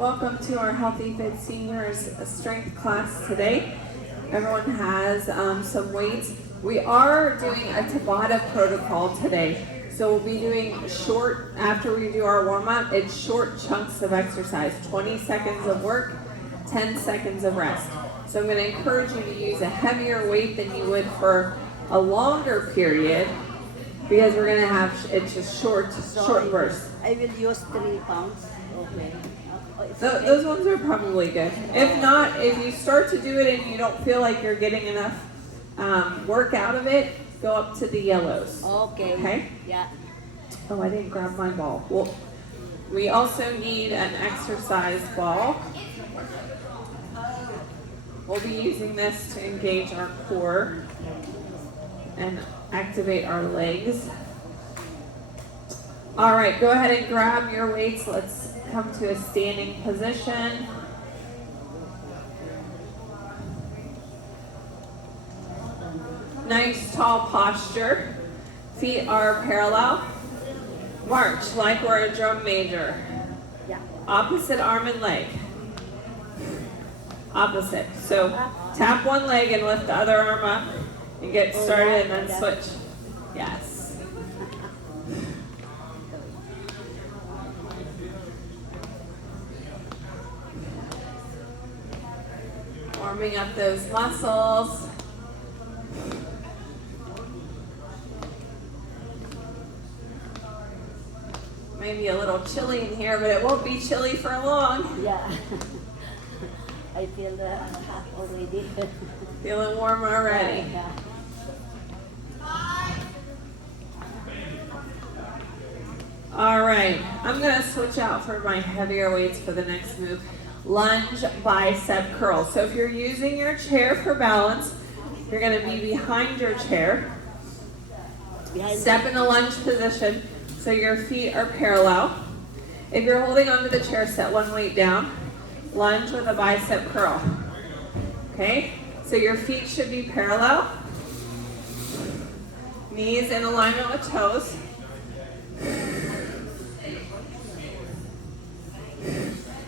Welcome to our Healthy Fit Seniors strength class today. Everyone has some weights. We are doing a TABATA protocol today. So we'll be doing short, after we do our warm-up, it's short chunks of exercise, 20 seconds of work, 10 seconds of rest. So I'm going to encourage you to use a heavier weight than you would for a longer period, because we're going to have, it's just short bursts. I will use 3 pounds. Okay. Those ones are probably good. If not, if you start to do it and you don't feel like you're getting enough work out of it, go up to the yellows. Okay. Okay? Yeah. Oh, I didn't grab my ball. Well, we also need an exercise ball. We'll be using this to engage our core and activate our legs. All right, go ahead and grab your weights. Let's come to a standing position. Nice tall posture. Feet are parallel. March like we're a drum major. Yeah. Opposite arm and leg. Opposite. So tap one leg and lift the other arm up and get started and then switch. Yes. Warming up those muscles. Maybe a little chilly in here, but it won't be chilly for long. Yeah. I feel hot already. Feeling warm already. Yeah. All right, I'm gonna switch out for my heavier weights for the next move. Lunge bicep curl. So if you're using your chair for balance, you're gonna be behind your chair. Step in the lunge position so your feet are parallel. If you're holding onto the chair, set one weight down. Lunge with a bicep curl. Okay, so your feet should be parallel. Knees in alignment with toes.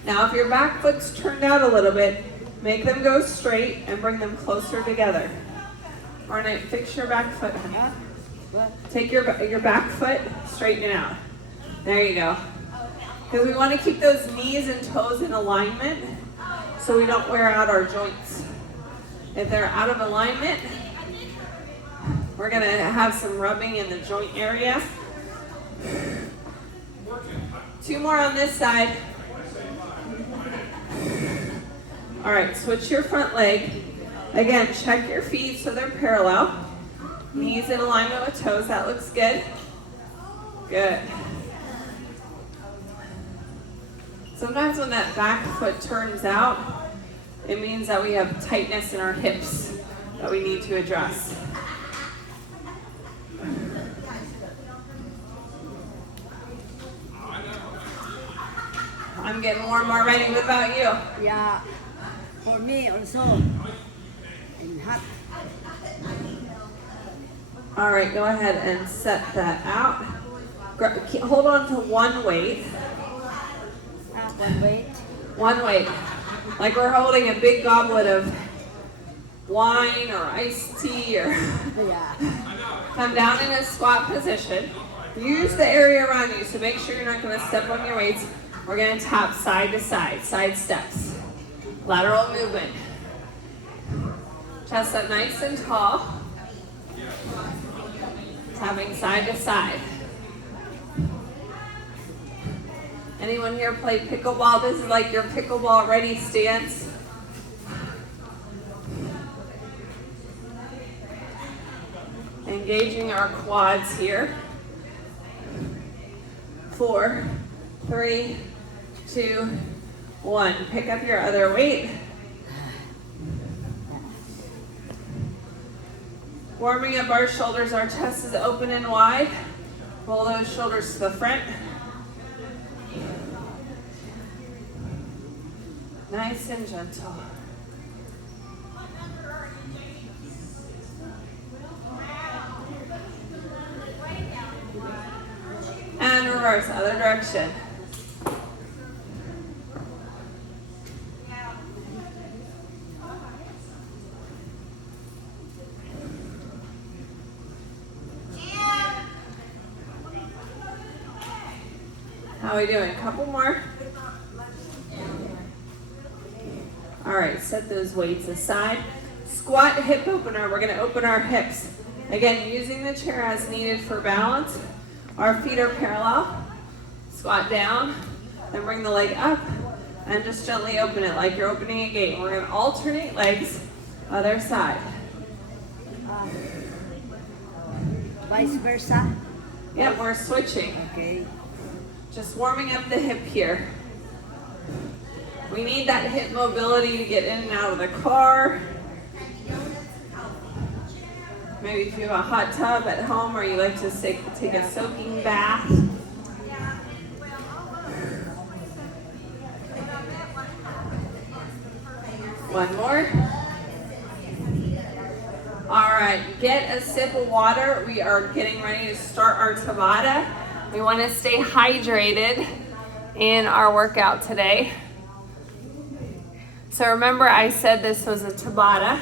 Now if your back foot's turned out a little bit, make them go straight and bring them closer together. Or fix your back foot. Take your back foot, straighten it out. There you go. Because we want to keep those knees and toes in alignment so we don't wear out our joints. If they're out of alignment, we're going to have some rubbing in the joint area. 2 more on this side. All right, switch your front leg. Again, check your feet so they're parallel. Knees in alignment with toes, that looks good. Good. Sometimes when that back foot turns out, it means that we have tightness in our hips that we need to address. I'm getting warm already. What about you? Yeah. For me also. I'm hot. All right, go ahead and set that out. Hold on to one weight. One weight. One weight. Like we're holding a big goblet of wine or iced tea or Yeah. come down in a squat position. Use the area around you, so make sure you're not going to step on your weights. We're going to tap side to side, side steps. Lateral movement. Chest up nice and tall. Tapping side to side. Anyone here play pickleball? This is like your pickleball ready stance. Engaging our quads here. 4, 3, 2, 1. Pick up your other weight. Warming up our shoulders, our chest is open and wide. Pull those shoulders to the front. Nice and gentle. And reverse, other direction. How are we doing? A couple more. All right, set those weights aside. Squat hip opener. We're going to open our hips. Again, using the chair as needed for balance. Our feet are parallel. Squat down, then bring the leg up, and just gently open it like you're opening a gate. We're going to alternate legs, other side. Vice versa? Yep, we're switching. Okay. Just warming up the hip here. We need that hip mobility to get in and out of the car. Maybe if you have a hot tub at home or you like to take a soaking bath. One more. All right, get a sip of water. We are getting ready to start our Tabata. We want to stay hydrated in our workout today. So remember I said this was a Tabata.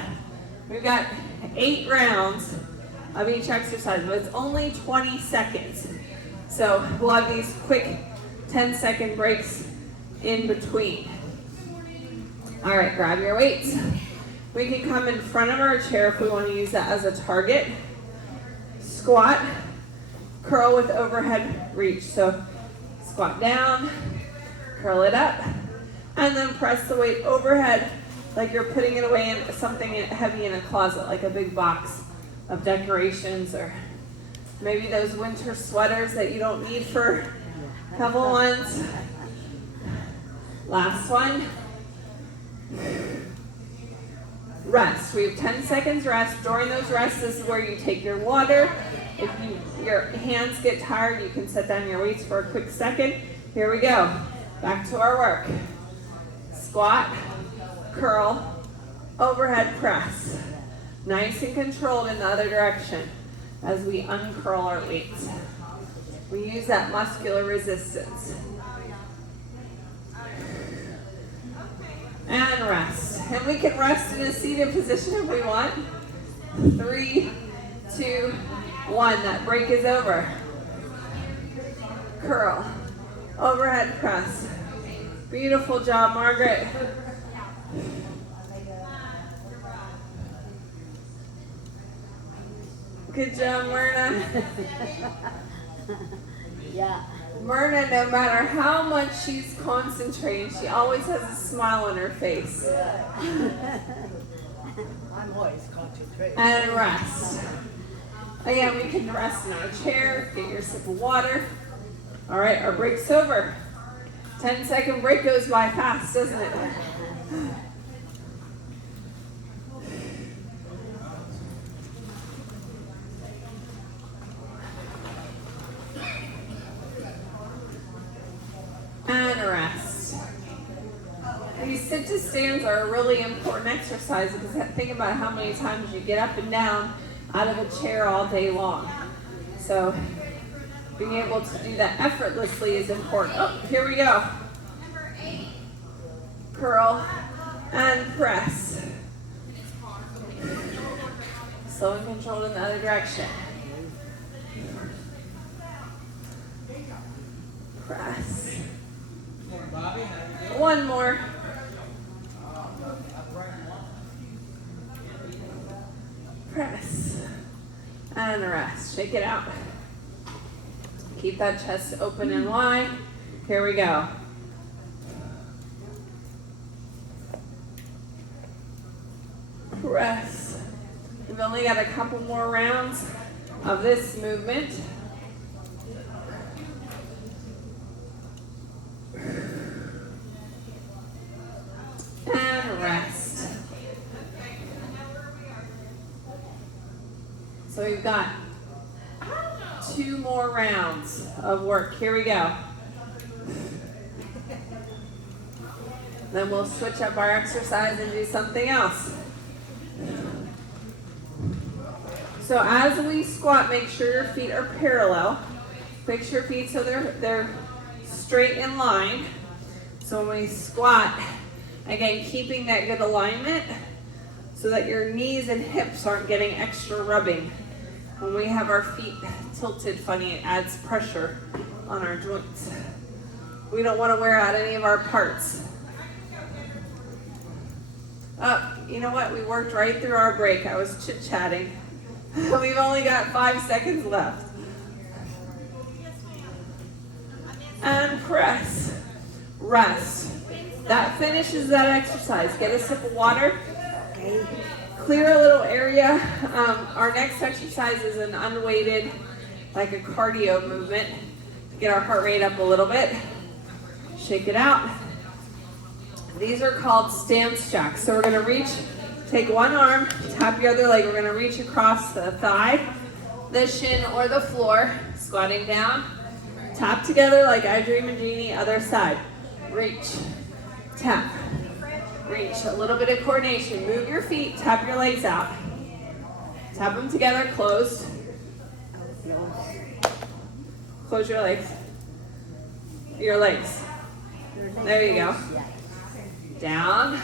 We've got 8 rounds of each exercise, but it's only 20 seconds. So we'll have these quick 10-second breaks in between. All right, grab your weights. We can come in front of our chair if we want to use that as a target. Squat, curl with overhead reach. So squat down, curl it up, and then press the weight overhead like you're putting it away in something heavy in a closet, like a big box of decorations, or maybe those winter sweaters that you don't need for a couple months. Last one. Rest. We have 10 seconds rest. During those rests, this is where you take your water. If your hands get tired, you can set down your weights for a quick second. Here we go. Back to our work. Squat, curl, overhead press. Nice and controlled in the other direction as we uncurl our weights. We use that muscular resistance. And rest. And we can rest in a seated position if we want. 3, 2, 1. That break is over. Curl. Overhead press. Beautiful job, Margaret. Good job, Myrna. Yeah. Myrna, no matter how much she's concentrating, she always has a smile on her face. I'm always concentrating. And rest. Again, we can rest in our chair, get your sip of water. All right, our break's over. 10-second break goes by fast, doesn't it? And rest. These sit to stands are a really important exercise because think about how many times you get up and down out of a chair all day long. So being able to do that effortlessly is important. Oh, here we go. Curl and press. Slow and controlled in the other direction. Press. One more. Press. And rest. Shake it out. Keep that chest open and wide. Here we go. Press. We've only got a couple more rounds of this movement. And rest. So we've got 2 more rounds of work. Here we go. Then we'll switch up our exercise and do something else. So as we squat, make sure your feet are parallel. Fix your feet so they're straight in line. So when we squat, again, keeping that good alignment so that your knees and hips aren't getting extra rubbing. When we have our feet tilted funny, it adds pressure on our joints. We don't want to wear out any of our parts. Oh, you know what? We worked right through our break. I was chit-chatting. We've only got 5 seconds left. And press. Rest. That finishes that exercise. Get a sip of water. Okay. Clear a little area. Our next exercise is an unweighted, like a cardio movement. To get our heart rate up a little bit. Shake it out. These are called stance jacks. So we're going to reach, take one arm, tap your other leg. We're going to reach across the thigh, the shin, or the floor. Squatting down. Tap together like I Dream a Genie. Other side. Reach. Tap. Reach. A little bit of coordination. Move your feet. Tap your legs out. Tap them together. Closed. Close your legs. Your legs. There you go. Down.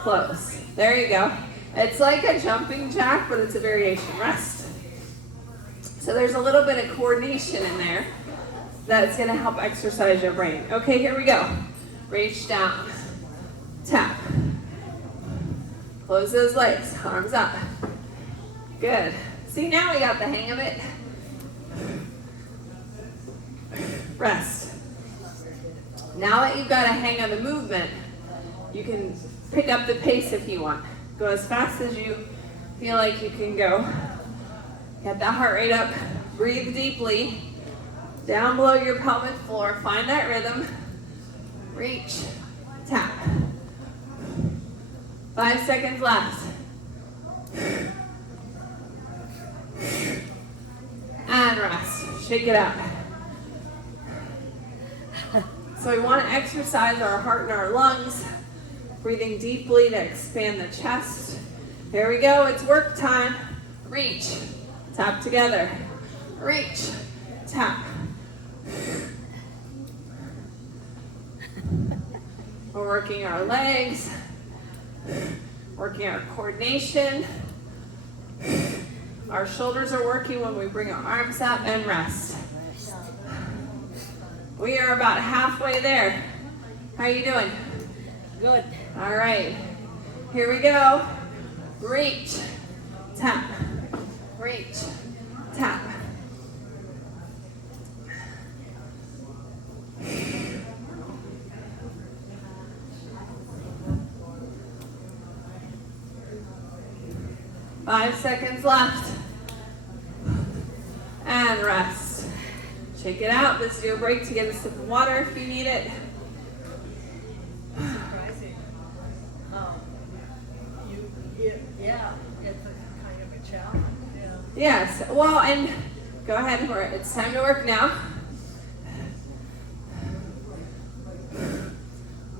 Close. There you go. It's like a jumping jack, but it's a variation. Rest. So there's a little bit of coordination in there that's going to help exercise your brain. Okay, here we go. Reach down. Tap. Close those legs. Arms up. Good. See, now we got the hang of it. Rest. Now that you've got a hang of the movement, you can pick up the pace if you want. Go as fast as you feel like you can go. Get that heart rate up. Breathe deeply. Down below your pelvic floor. Find that rhythm. Reach. Tap. 5 seconds left. And rest. Shake it out. So we want to exercise our heart and our lungs. Breathing deeply to expand the chest. Here we go. It's work time. Reach. Tap together. Reach. Tap. We're working our legs. Working our coordination. Our shoulders are working when we bring our arms up and rest. We are about halfway there. How are you doing? Good. All right. Here we go. Reach. Tap. Reach. Tap. Five seconds left. And rest. Shake it out. This is your break to get a sip of water if you need it. Surprising. Yeah, it's a kind of a challenge. Yeah. Yes. Well, and go ahead. It's time to work now.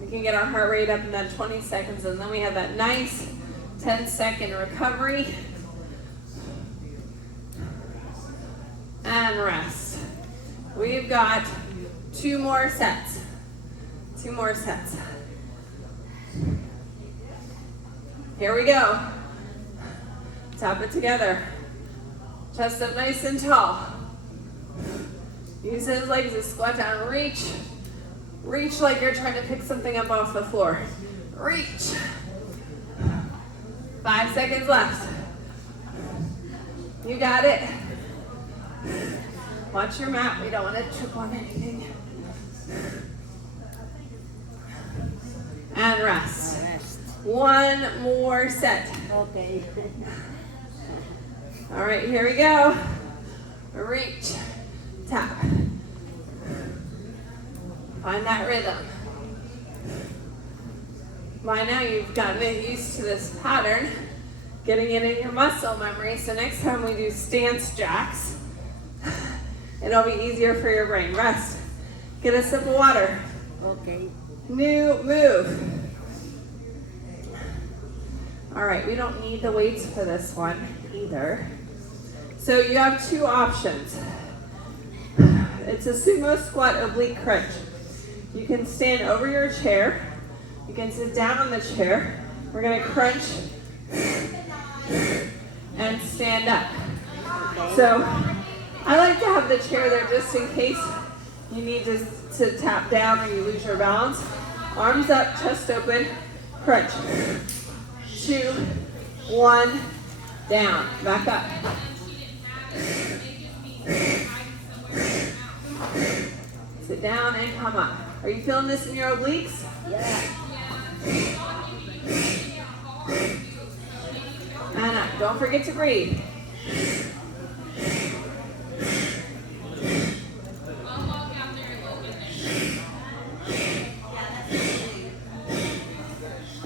We can get our heart rate up in that 20 seconds, and then we have that nice 10-second recovery. And rest. We've got 2 more sets. 2 more sets. Here we go. Tap it together. Chest up nice and tall. Use those legs to squat down. Reach. Reach like you're trying to pick something up off the floor. Reach. 5 seconds left. You got it. Watch your mat. We don't want to trip on anything. And rest. Rest. 1 more set. Okay. All right, here we go. Reach. Tap. Find that rhythm. By now you've gotten used to this pattern, getting it in your muscle memory. So next time we do stance jacks, it'll be easier for your brain. Rest. Get a sip of water. Okay. New move. All right, we don't need the weights for this one either. So you have 2 options. It's a sumo squat oblique crunch. You can stand over your chair. You can sit down on the chair. We're gonna crunch and stand up. Okay. So I like to have the chair there just in case you need to tap down or you lose your balance. Arms up, chest open, crunch. 2, 1, down, back up. Sit down and come up. Are you feeling this in your obliques? Yeah. And up. Don't forget to breathe.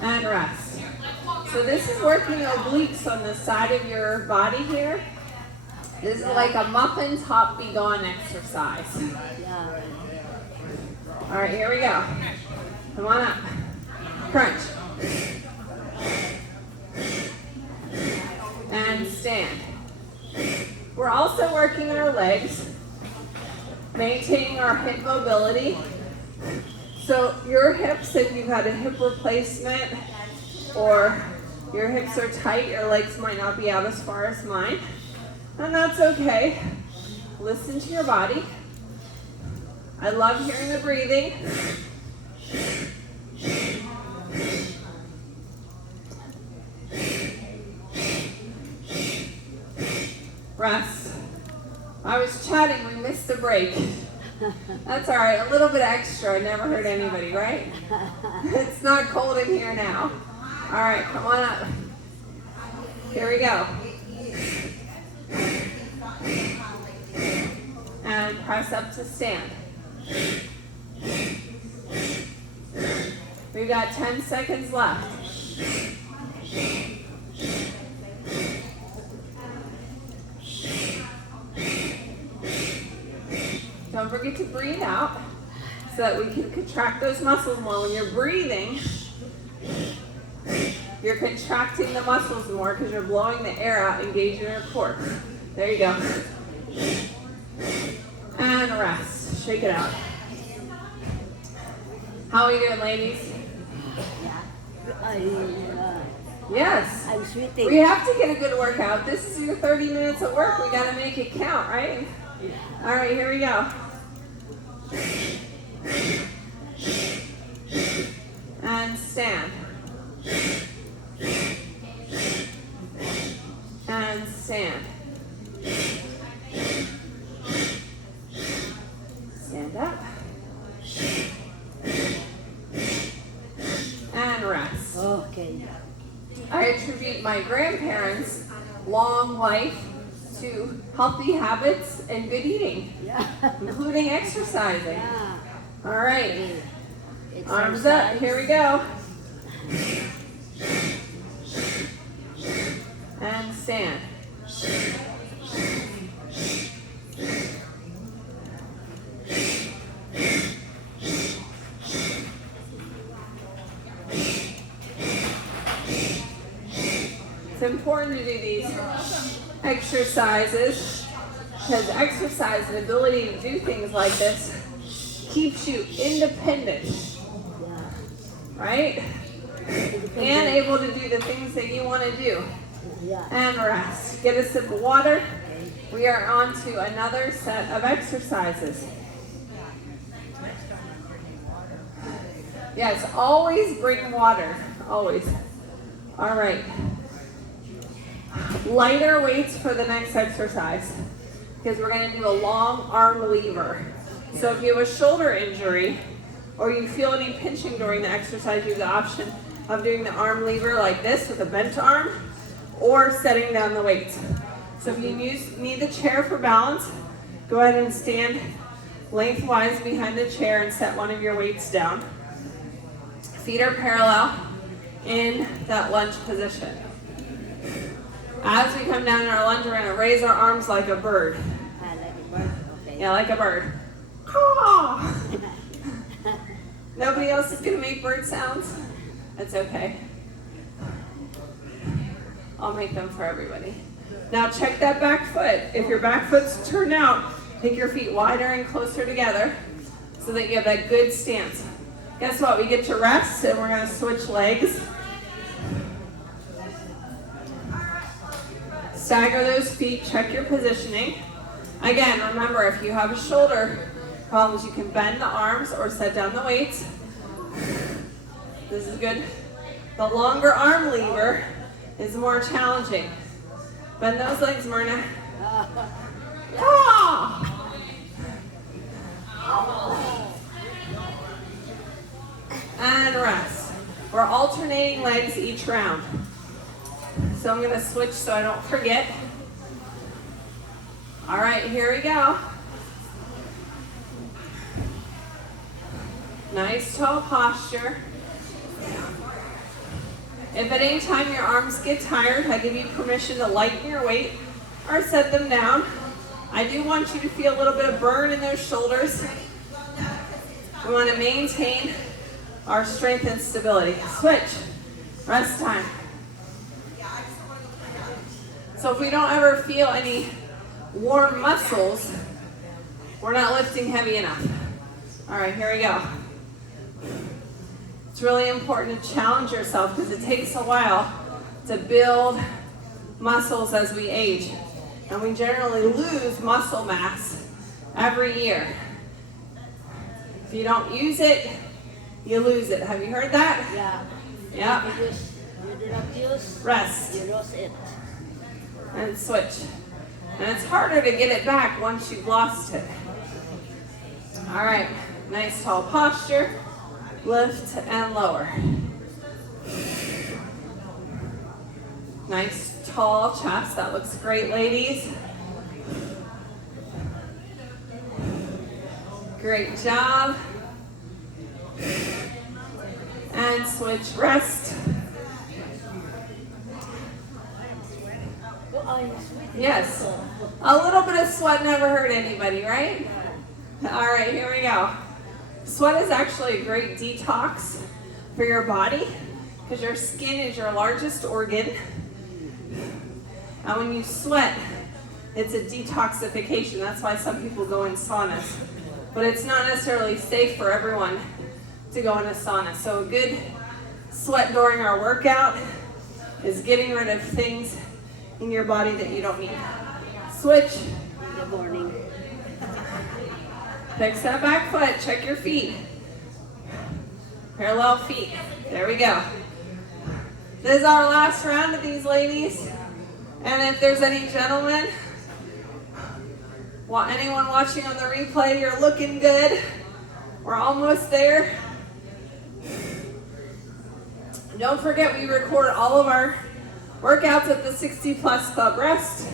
And rest. So this is working obliques on the side of your body here. This is like a muffin top be gone exercise. Yeah. All right, here we go. Come on up. Crunch. And stand. We're also working our legs, maintaining our hip mobility. So your hips, if you've had a hip replacement or your hips are tight, your legs might not be out as far as mine. And that's okay. Listen to your body. I love hearing the breathing. Rest. I was chatting, we missed a break. That's all right, a little bit extra, never hurt anybody, right? It's not cold in here now. All right, come on up. Here we go. And press up to stand. We've got 10 seconds left. Don't forget to breathe out so that we can contract those muscles more. When you're breathing, you're contracting the muscles more because you're blowing the air out, engaging your core. There you go. And rest. Shake it out. How are you doing, ladies? Yes. I'm sweating. We have to get a good workout. This is your 30 minutes of work. We got to make it count, right? All right, here we go. And stand. And stand. Stand up. And rest. Okay. I attribute my grandparents' long life to healthy habits and good eating, Yeah. including exercising. Yeah. All right, It's arms up, here we go. And stand. It's important to do these exercises because exercise and ability to do things like this keeps you independent, Yeah. right? And able to do the things that you want to do. Yeah. And rest. Get a sip of water. We are on to another set of exercises. Yes, always bring water. Always. All right. Lighter weights for the next exercise because we're going to do a long arm lever. So if you have a shoulder injury or you feel any pinching during the exercise, you have the option of doing the arm lever like this with a bent arm or setting down the weights. So if you need the chair for balance, go ahead and stand lengthwise behind the chair and set one of your weights down. Feet are parallel in that lunge position. As we come down in our lunge, we're going to raise our arms like a bird. Like a bird. Okay. Yeah, like a bird. Caw! Nobody else is going to make bird sounds? That's okay. I'll make them for everybody. Now check that back foot. If your back foot's turned out, take your feet wider and closer together so that you have that good stance. Guess what? We get to rest and we're going to switch legs. Stagger those feet, check your positioning. Again, remember if you have a shoulder Problem is you can bend the arms or set down the weights. This is good. The longer arm lever is more challenging. Bend those legs, Myrna. Ah! And rest. We're alternating legs each round. So I'm going to switch so I don't forget. All right, here we go. Nice tall posture. If at any time your arms get tired, I give you permission to lighten your weight or set them down. I do want you to feel a little bit of burn in those shoulders. We want to maintain our strength and stability. Switch. Rest time. So if we don't ever feel any warm muscles, we're not lifting heavy enough. All right, here we go. It's really important to challenge yourself because it takes a while to build muscles as we age. And we generally lose muscle mass every year. If you don't use it, you lose it. Have you heard that? Yeah. Yeah. You do not use. Rest. You lose it. And switch. And it's harder to get it back once you've lost it. All right. Nice tall posture. Lift and lower. Nice tall chest. That looks great, ladies. Great job. And switch. Rest. Yes. A little bit of sweat never hurt anybody, right? All right, here we go. Sweat is actually a great detox for your body because your skin is your largest organ. And when you sweat, it's a detoxification. That's why some people go in saunas. But it's not necessarily safe for everyone to go in a sauna. So a good sweat during our workout is getting rid of things in your body that you don't need. Switch. Good morning. Fix that back foot. Check your feet. Parallel feet. There we go. This is our last round of these, ladies. And if there's any gentlemen, anyone watching on the replay, you're looking good. We're almost there. Don't forget, we record all of our workouts at the 60 Plus Club. Rest.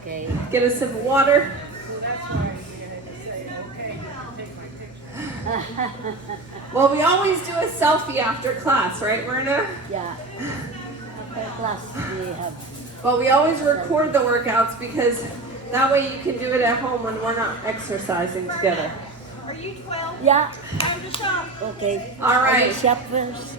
Okay. Get a sip of water. So that's why we had to say, okay, take my picture. Well, we always do a selfie after class, right, Myrna? Yeah. After class we have. But we always record the workouts because that way you can do it at home when we're not exercising together. Are you 12? Yeah. Time to shop. Okay. All right. Shop first.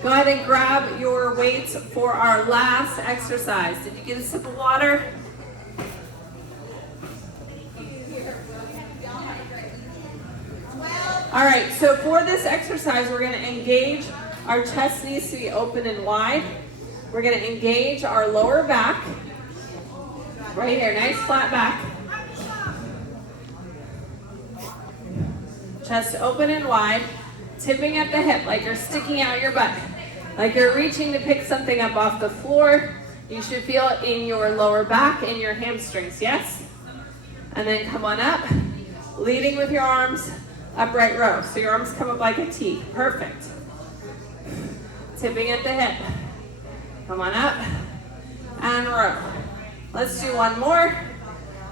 Go ahead and grab your weights for our last exercise. Did you get a sip of water? All right, so for this exercise, we're going to engage. Our chest needs to be open and wide. We're going to engage our lower back. Right here, nice flat back. Chest open and wide. Tipping at the hip, like you're sticking out your butt. Like you're reaching to pick something up off the floor. You should feel it in your lower back and your hamstrings, yes? And then come on up, leading with your arms, upright row. So your arms come up like a T, perfect. Tipping at the hip. Come on up, and row. Let's do one more,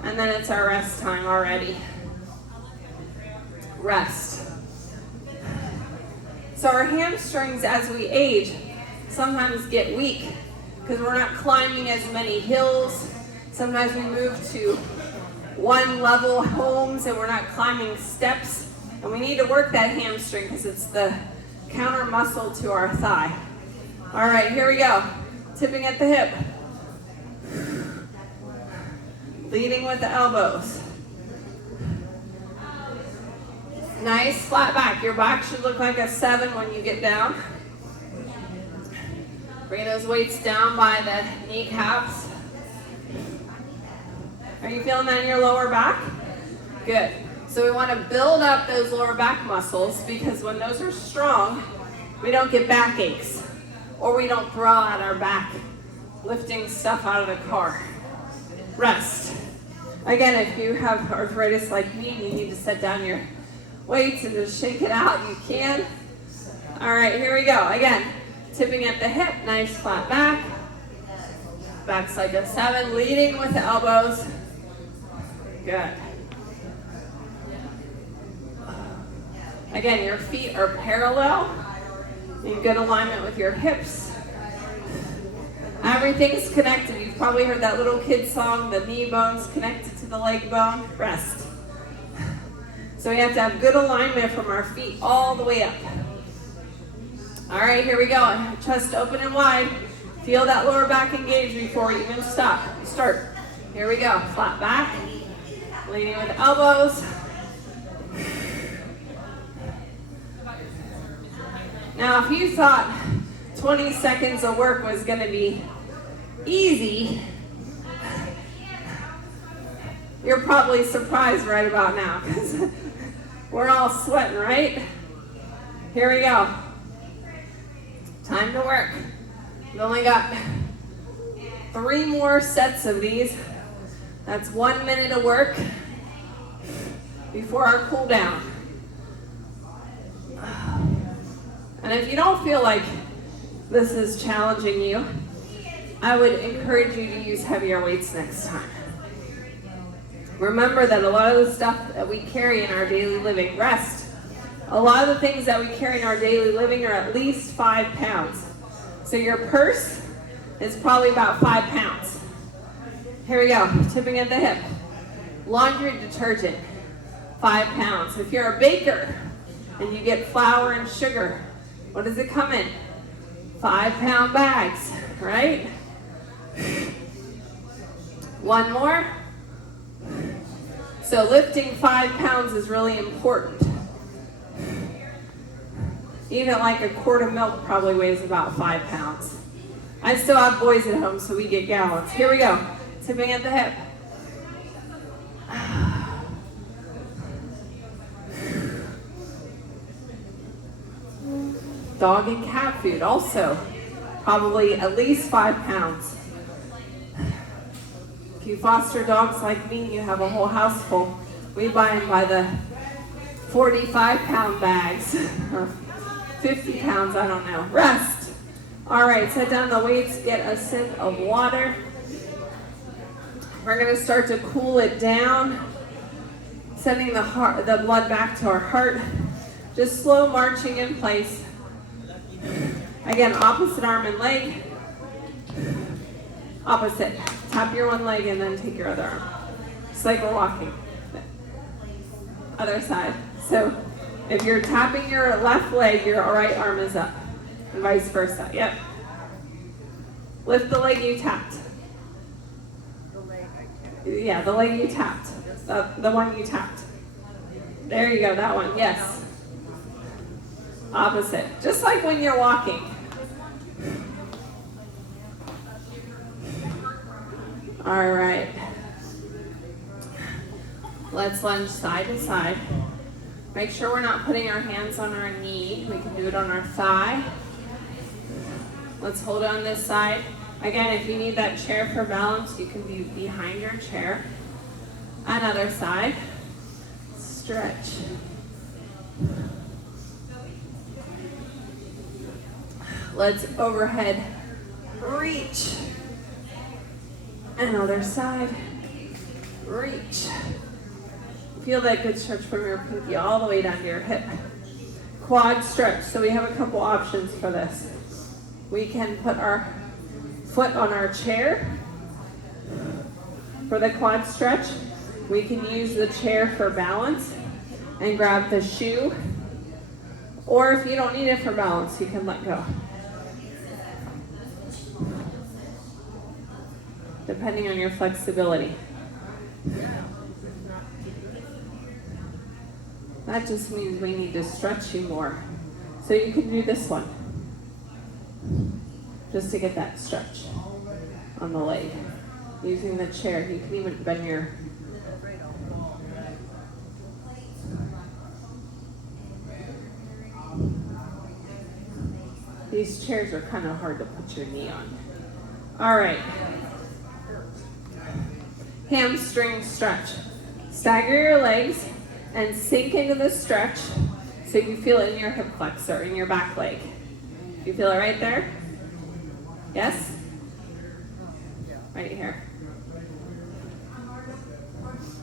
and then it's our rest time already. Rest. So our hamstrings as we age sometimes get weak because we're not climbing as many hills. Sometimes we move to one level homes and we're not climbing steps. And we need to work that hamstring because it's the counter muscle to our thigh. All right, here we go. Tipping at the hip. Leading with the elbows. Nice flat back. Your back should look like a 7 when you get down. Bring those weights down by the kneecaps. Are you feeling that in your lower back? Good. So we want to build up those lower back muscles because when those are strong, we don't get back aches or we don't throw out our back lifting stuff out of the car. Rest. Again, if you have arthritis like me and you need to set down your weights and just shake it out, you can. All right, here we go. Again, tipping at the hip, nice flat back. Back side to 7, leading with the elbows. Good. Again, your feet are parallel, in good alignment with your hips. Everything's connected. You've probably heard that little kid song, the knee bone's connected to the leg bone. Rest. So we have to have good alignment from our feet all the way up. All right, here we go. Chest open and wide. Feel that lower back engage before we even start. Here we go. Flat back. Leaning with elbows. Now, if you thought 20 seconds of work was going to be easy, you're probably surprised right about now because we're all sweating, right? Here we go. Time to work. We've only got 3 more sets of these. That's 1 minute of work before our cool down. And if you don't feel like this is challenging you, I would encourage you to use heavier weights next time. Remember that a lot of the stuff that we carry in our daily living, rest, a lot of the things that we carry in our daily living are at least 5 pounds. So your purse is probably about 5 pounds. Here we go, tipping at the hip. Laundry detergent, 5 pounds. If you're a baker and you get flour and sugar, what does it come in? 5-pound bags, right? 1 more. So lifting 5 pounds is really important. Even like a quart of milk probably weighs about 5 pounds. I still have boys at home, so we get gallons. Here we go. Tipping at the hip. Dog and cat food also probably at least 5 pounds. If you foster dogs like me, you have a whole house full. We buy them by the 45-pound bags or 50 pounds, I don't know. Rest. All right, set down the weights, get a sip of water. We're going to start to cool it down, sending the blood back to our heart. Just slow marching in place. Again, opposite arm and leg. Opposite. Tap your one leg and then take your other arm. It's like we're walking. Other side. So if you're tapping your left leg, your right arm is up. And vice versa. Yep. Lift the leg you tapped. Yeah, the leg you tapped. The one you tapped. There you go, that one. Yes. Opposite. Just like when you're walking. All right. Let's lunge side to side. Make sure we're not putting our hands on our knee. We can do it on our thigh. Let's hold on this side. Again, if you need that chair for balance, you can be behind your chair. Another side. Stretch. Let's overhead reach. Another side. Reach. Feel that good stretch from your pinky all the way down to your hip. Quad stretch. So we have a couple options for this. We can put our foot on our chair for the quad stretch. We can use the chair for balance and grab the shoe. Or if you don't need it for balance, you can let go. Depending on your flexibility. That just means we need to stretch you more. So you can do this one. Just to get that stretch on the leg. using the chair. You can even bend your. These chairs are kind of hard to put your knee on. All right. Hamstring stretch. Stagger your legs and sink into the stretch so you feel it in your hip flexor, in your back leg. You feel it right there? Yes? Right here.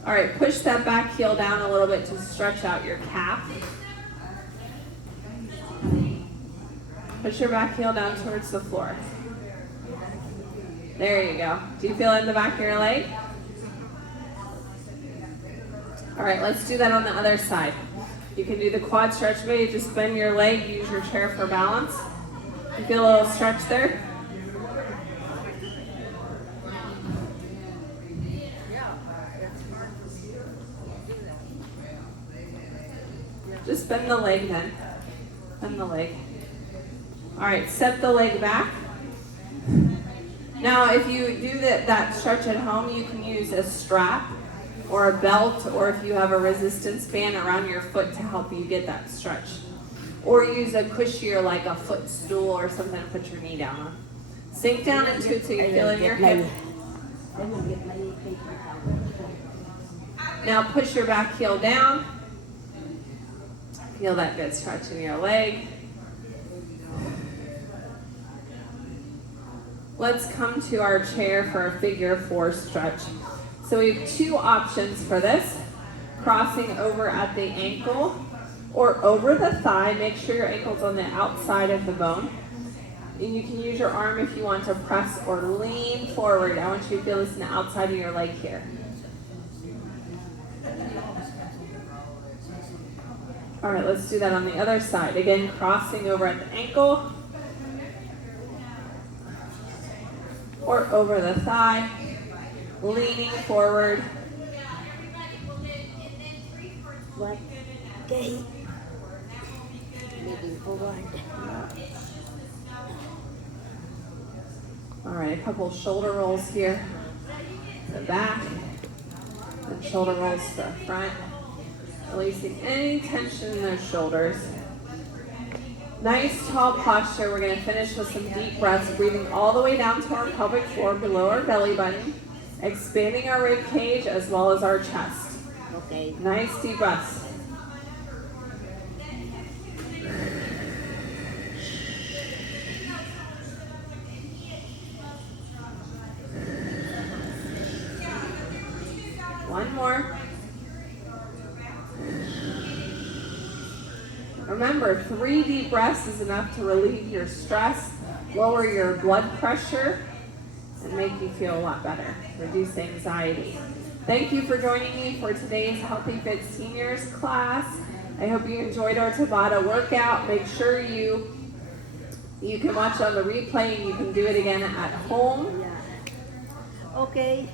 All right, push that back heel down a little bit to stretch out your calf. Push your back heel down towards the floor. There you go. Do you feel it in the back of your leg? All right, let's do that on the other side. You can do the quad stretch, maybe just bend your leg, use your chair for balance. You feel a little stretch there? Just bend the leg then. Bend the leg. All right, set the leg back. Now, if you do that stretch at home, you can use a strap or a belt, or if you have a resistance band around your foot to help you get that stretch. Or use a cushier like a footstool or something to put your knee down on. Sink down into it so you feel it in your hip. Now push your back heel down. Feel that good stretch in your leg. Let's come to our chair for a figure 4 stretch. So we have 2 options for this. Crossing over at the ankle or over the thigh. Make sure your ankle's on the outside of the bone. And you can use your arm if you want to press or lean forward. I want you to feel this in the outside of your leg here. All right, let's do that on the other side. Again, crossing over at the ankle or over the thigh, leaning forward. What? Okay. Leaning forward. All right, a couple shoulder rolls here to the back, and shoulder rolls to the front, releasing any tension in those shoulders. Nice tall posture. We're going to finish with some deep breaths, breathing all the way down to our pelvic floor below our belly button, expanding our rib cage as well as our chest. Okay. Nice deep breaths. One more. Remember, 3 deep breaths is enough to relieve your stress, lower your blood pressure, and make you feel a lot better. Reduce anxiety. Thank you for joining me for today's Healthy Fit Seniors class. I hope you enjoyed our Tabata workout. Make sure you can watch on the replay and you can do it again at home. Yeah. Okay.